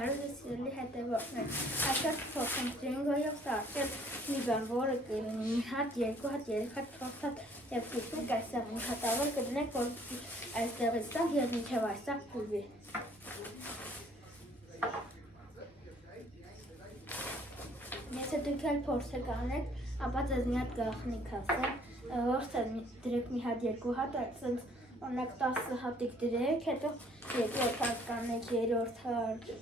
Բարև սիրելի հետևորդներ, այսօր կփորձենք ջենգոյով ստեղծել մի բան, որը կլինի մի հատ, երկու հատ, երեք հատ, չորս հատ եւ կգտնենք այստեղ մի հատավոր կդնենք, որ այստեղից տանք եւ մինչեւ այստեղ փուլվի։ Եթե դուք էլ փորձեք անեք, ապա ձեզ մի հատ գաղտնիք ասեմ, որտե դրեք մի հատ, երկու հատ, այսպես օրինակ 10 հատիկ դրեք, հետո երկրորդ հատ կանեք, երրորդ հատ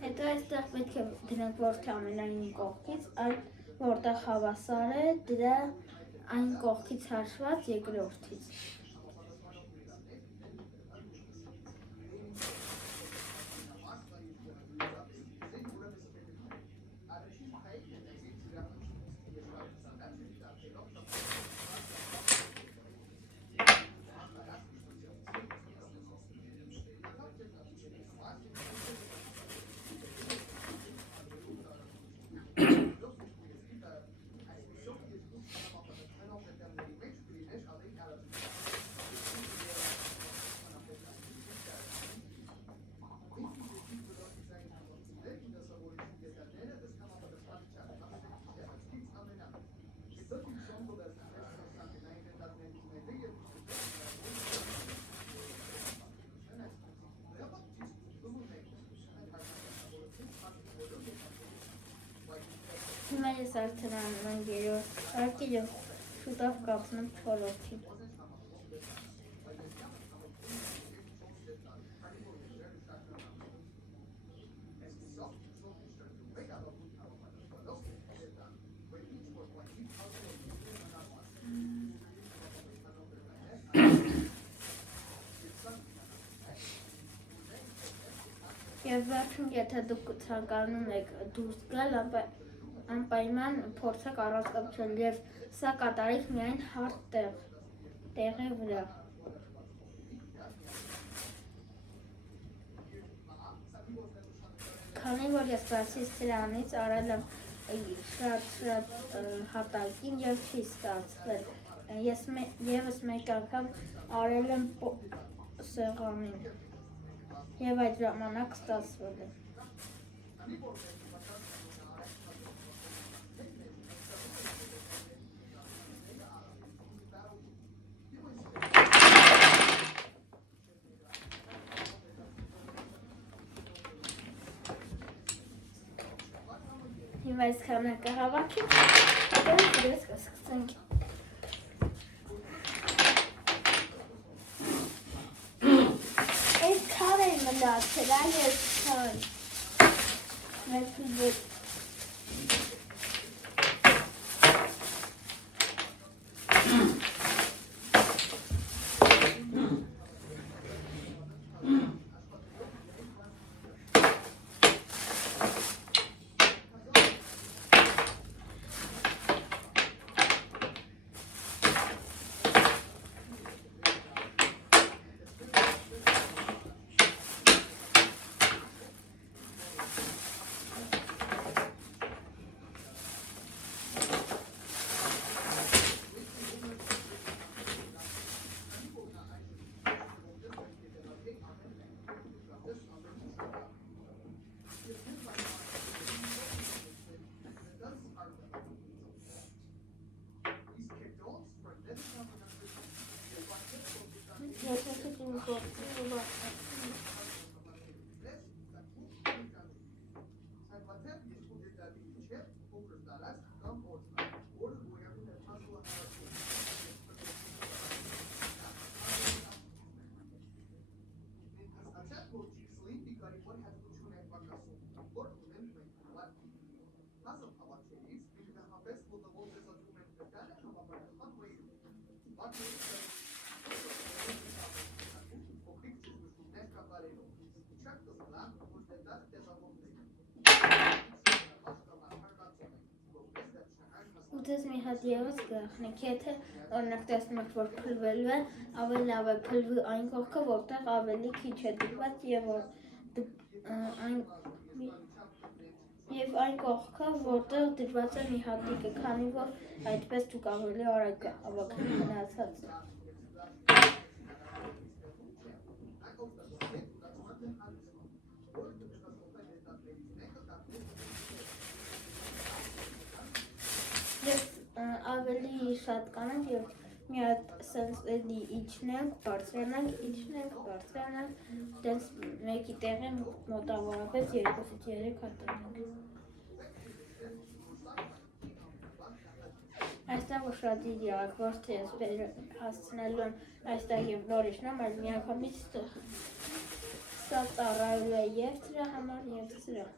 Հետո այստեղ պետք է դնենք որդի ամենայն կողքից, այդ որտեղ հավասար է, դրա այն կողքից հաշված երկրորդից։ Հիմա ես արդեն անում եմ երրորդ հարկը և շուտով կապցնեմ չորրորդին։ Եվ վերջում, եթե դուք ցանկանում եք դուրս գալ, անպայման փորձեք առանցքացնել եւ սա կատարեք միայն հարթ տեղի վրա։ Քանի որ ես բացից դրանից արել եմ շատ հատակին եւ չի ստացվել։ Ես եւս մեկ անգամ արել եմ սեղանին եւ այդ ժամանակ ստացվել է։ Հիմա այս քանակը հավաքենք, հետո դրես կսկսենք։ Այս քար է մնացել, այս քար։ Մեծ Ձեզ մի հատ ևս գախնեք, եթե օրինակ տեսնում եք, որ փլվելու է, ավելի լավ է փլվի այն կողքը, որտեղ ավելի քիչ է դպված եւ այն կողքը, որտեղ դպված է մի հատիկը, քանի որ այդպես դուք ավելի արագ հավաքեք մնացածը։ Ես ավելի շատ կանեմ եւ մի հատ sense էլի իջնենք, բարձրանանք, դες մեկի տեղը մոտավորապես 2-ից 3 հատ անենք։ Այստեղ որ շատ իդեալ, ոչ թե ես հասցնելու եմ այստեղ եւ նորից նամ, այլ միանգամից սա ծառայելու է եւ դրա համար եւ սրա։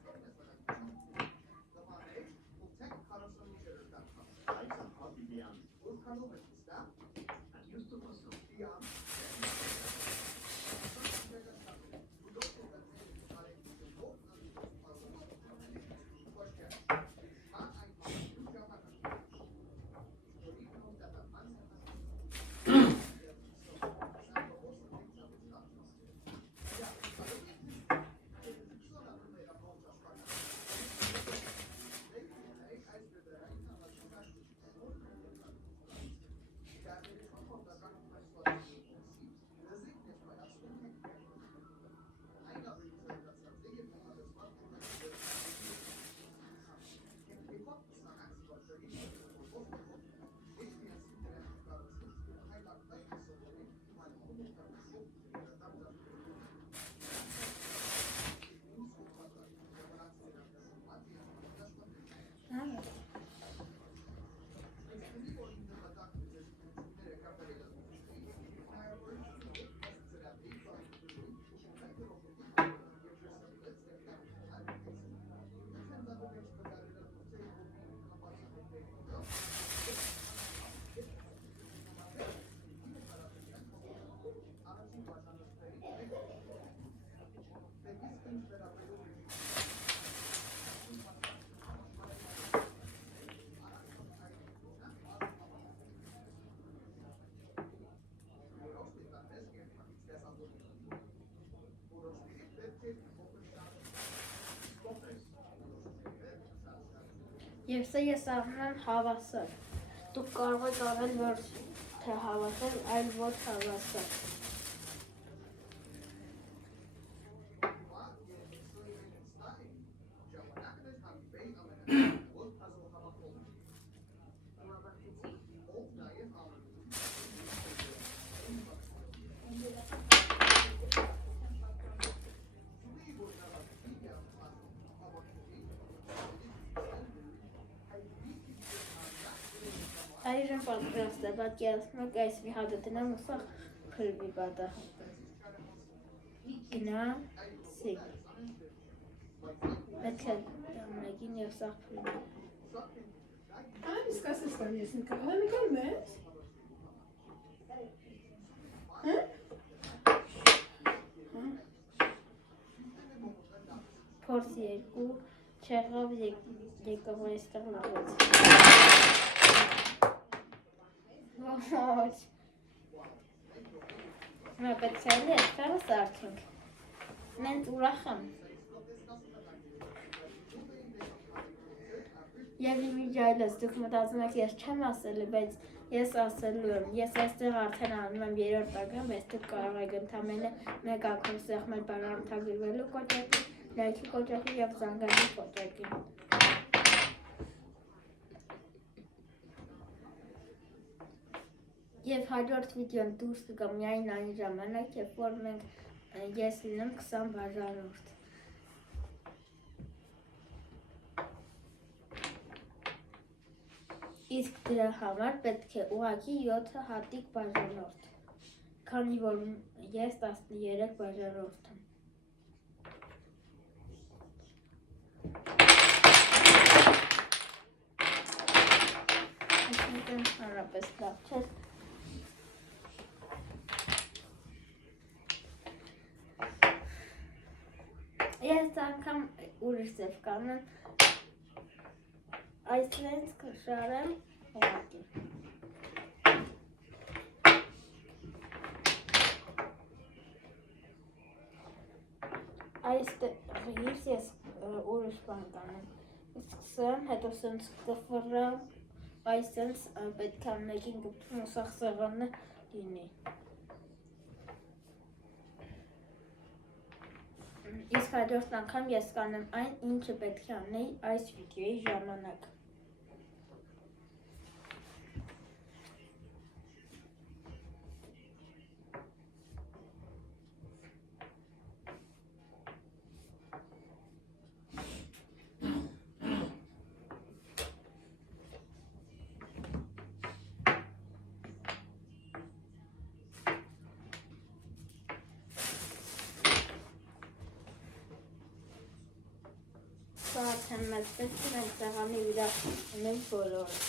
Եվ սա ես աղում եմ հավասար, դուք կարող եք ավել ոչ թե հավասար, այլ ոչ հավասար։ Այժմ պատրաստ է, պատկերացնում եք այս մի հատը դնեմ ու սա փլվի պատահական։ Գնացի։ Պետք է մեկին եւ սա փլվի։ Ai, esquece essa história assim, ela me conhece. Փորձ երկու չեղավ եկավ այստեղ լավեց։ Ոչ։ Մա պետք է էլի այդքանը սարքենք։ Մենք ուրախ եմ։ Եվ իմիջայլս դուք մտածում եք ես չեմ ասելու, բայց ես ասելու եմ։ Ես այստեղ արդեն անում եմ 3-րդ անգամ, բայց դուք կարող եք ընդամենը մեկ անգամ սեղմել բաժանորդագրվելու կոճակի, լայքի կոճակի եւ զանգալի կոճակի։ Եվ հաջորդ վիդեոն դուրս կգա միայն այն ժամանակ, երբ որ մենք ես լինեմ 20 բաժանորդ։ Իսկ դրա համար պետք է ուղղակի 7 հատիկ բաժանորդ, քանի որ ես 13 բաժանորդ եմ։ Այսինքն հարաբես լավ չէ։ Ես անգամ ուրիշ ձև կանեմ, այսպես կշարեմ ուղղակի։ Այստեղից ես ուրիշ բան կանեմ, սկսեմ, հետո սենց կվռամ, այս սենց պետք է մեկին գպտում ու սաղ սեղանը լինի։ Իսկ հաջորդ անգամ ես կանեմ այն, ինչը պետք է անեի այս վիդեոյի ժամանակ։ Արդեն մեծ պետք է մենք սեղանի վրա ունենք բոլորը։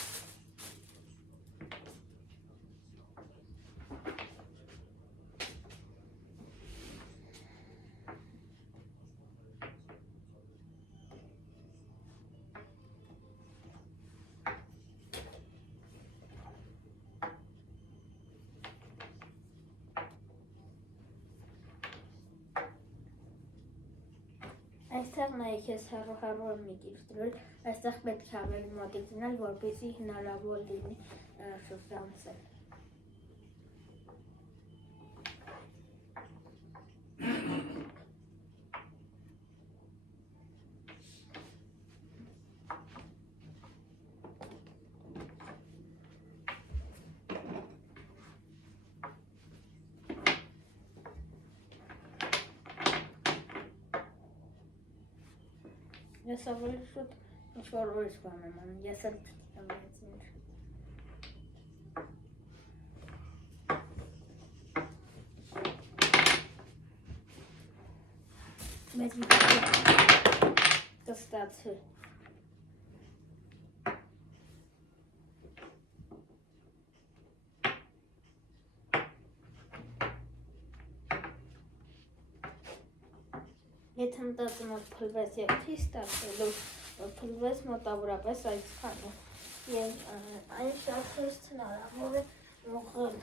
Այստեղ նայեք ես հեռու մի կիր դրել, այստեղ պետք է ավելի մոտիկ դնել, որպեսզի հնարավոր լինի շրջանցել։ Ես ավելի շուտ ինչ-որ ուրիշ բան եմ անում, ես էլ չգիտեմ ինչ։ Մեծ վիդեո կստացվի։ Եթե մտածում եք փլվես և չի ստացվելու, փլվես մոտավորապես այսքանը և այն շատ հեշտ հնարավոր է ուղղել։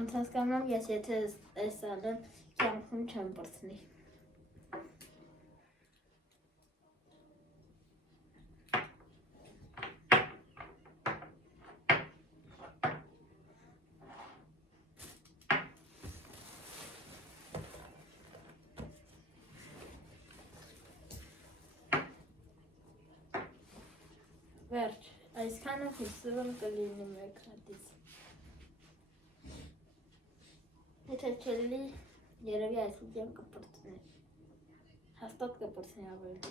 Ոնց հասկանում ես, եթե այս ալեմ կյանքում չեմ պրծնի։ Վերջ, այսքանը հուսում կլինի մեկ հատից։ Եթե չելի, երևի այս վիդեոն կպրծնի։ Հաստատ կպրծնի ավելի։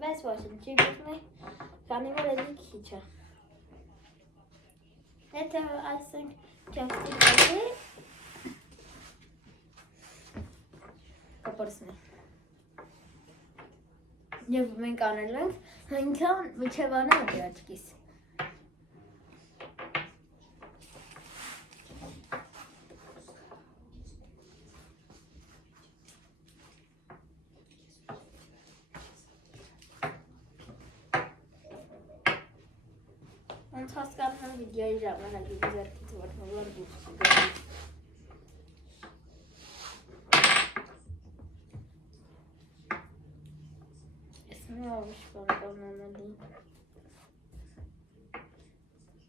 Բայց ոչ, չի պրծնի, քանի որ էլի քիչ է։ Եթե այսենք չեմ ստիպելի, կպրծնի։ Եվ մենք անել ենք այնքան մինչև անեմ դի աչքիս։ Ոնց հասկանում եմ վիդեոյի ժամանակի ձեռքից որտնվոր դուրս կգրի։ Ես մի ուրիշ բան կանանալի։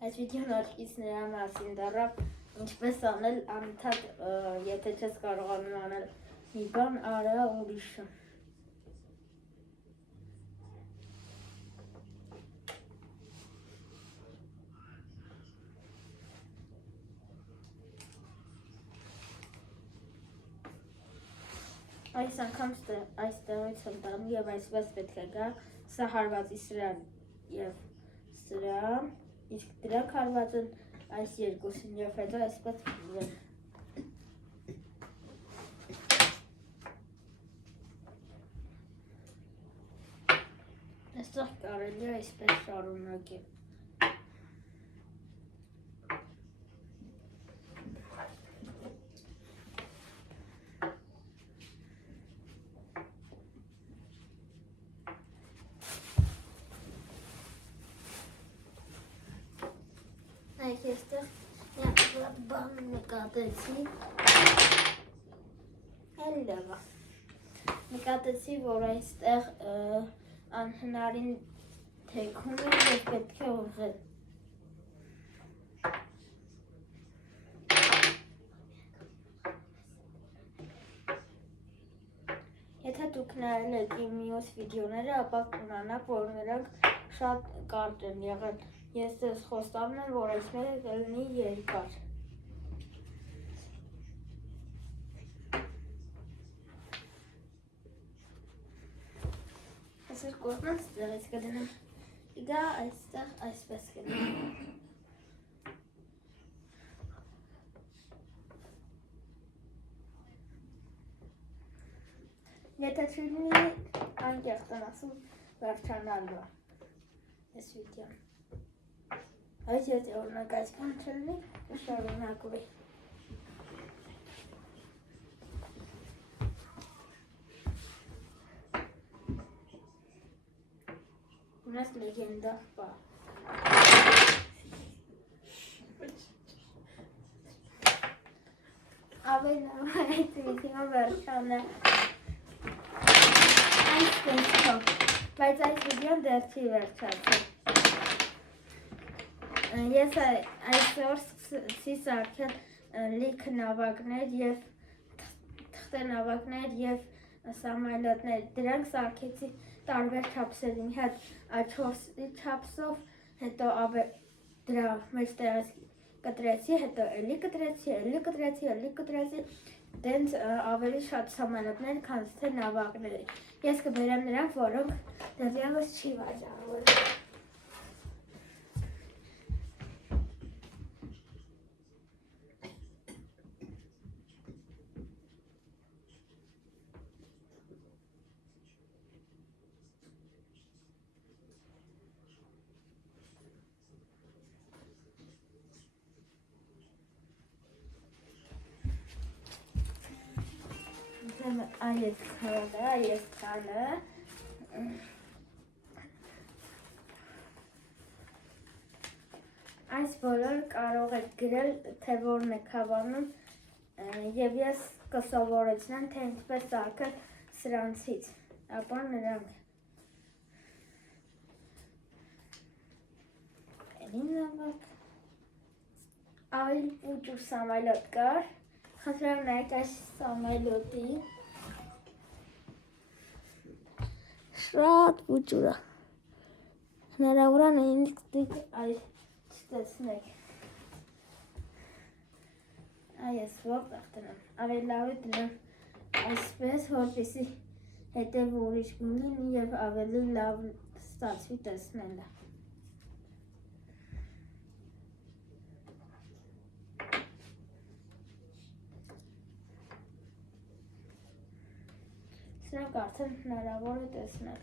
Այս վիդեոն աչքից նրա մասին դառավ, ինչպես անել անընդհատ, եթե չես կարողանում անել մի բան, արա ուրիշը։ Այս անգամ այստեղից ընտան և այսպես պետք է գա, սա հարվածի սրան և սրան, իսկ դրանք հարված են այս երկուսին և հետո այսպես փլվել։ Այստեղ կարելի է այսպես շարունակել։ Այստեղ միակ բան նկատեցի, նկատեցի, որ այստեղ անհնարին թեքում է և պետք է ուղղել։ Եթե դուք նայել եք իմ մյուս վիդեոները, ապա կունանաք, որ նրանք շատ կարճ են եղել։ Ես ձեզ խոստանում եմ, որ այս մեկը կլինի երկար։ Այսօր կողմն ստեղից կդնեմ, գա այստեղ այսպես կդնեմ։ Եթե չլինի անկեղծ եմ ասում վերջանալու այս վիդեոն։ Այս եթե օրինակ այսքան չլինի, շարունակվի։ Ունես լեգենդար պահ։ Ավելի այդ վիդեոն վերջանը այս տեսքով, բայց այս վիդեոն դեռ չի վերջացել։ Ես այսօր սկսեցի սարքել լիքը նավակներ և թղթենավակներ և սամալյոտներ։ Դրանք սարքեցի տարբեր չափսերի, մի հատ A4 չափսով, հետո դրա մեջտեղից կտրեցի, հետո էլի կտրեցի, դենց ավելի շատ սամալյոտներ, քան թե նավակներ։ Ես կբերեմ նրանք, որոնք դեռևս չի վաճառվել։ Այսքանը այս բոլորը կարող եք գրել, թե որն եք հավանում, և ես կսովորեցնեմ, թե ինչպես սարքել սրանցից, ապա նրանք այլ ուջուր սամալյոտ կար, խնդրեմ նայեք այս սամալյոտի, շատ ուջուր է, հնարավոր է նույնիսկ դուք չտեսնեք, այս որտեղ դնեմ, ավելի լավ է դնեմ այսպես, որպեսզի հետևը ուրիշ լինի և ավելի լավ ստացվի տեսնելը։ Սրանք արդեն հնարավոր է տեսնել։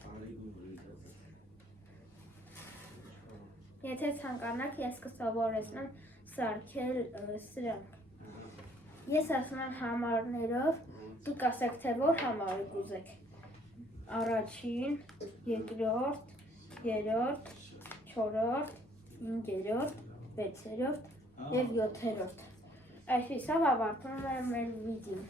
Եթե ցանկանաք, ես կսովորեցնեմ սարքել սրանք։ Ես ասում եմ համարներով, դուք ասեք, թե որ համարը կուզեք։ Առաջին, երկրորդ, երրորդ, չորրորդ, հինգերորդ, վեցերորդ և յոթերորդ։ Այսպիսով ավարտվում է մեր վիդեոն։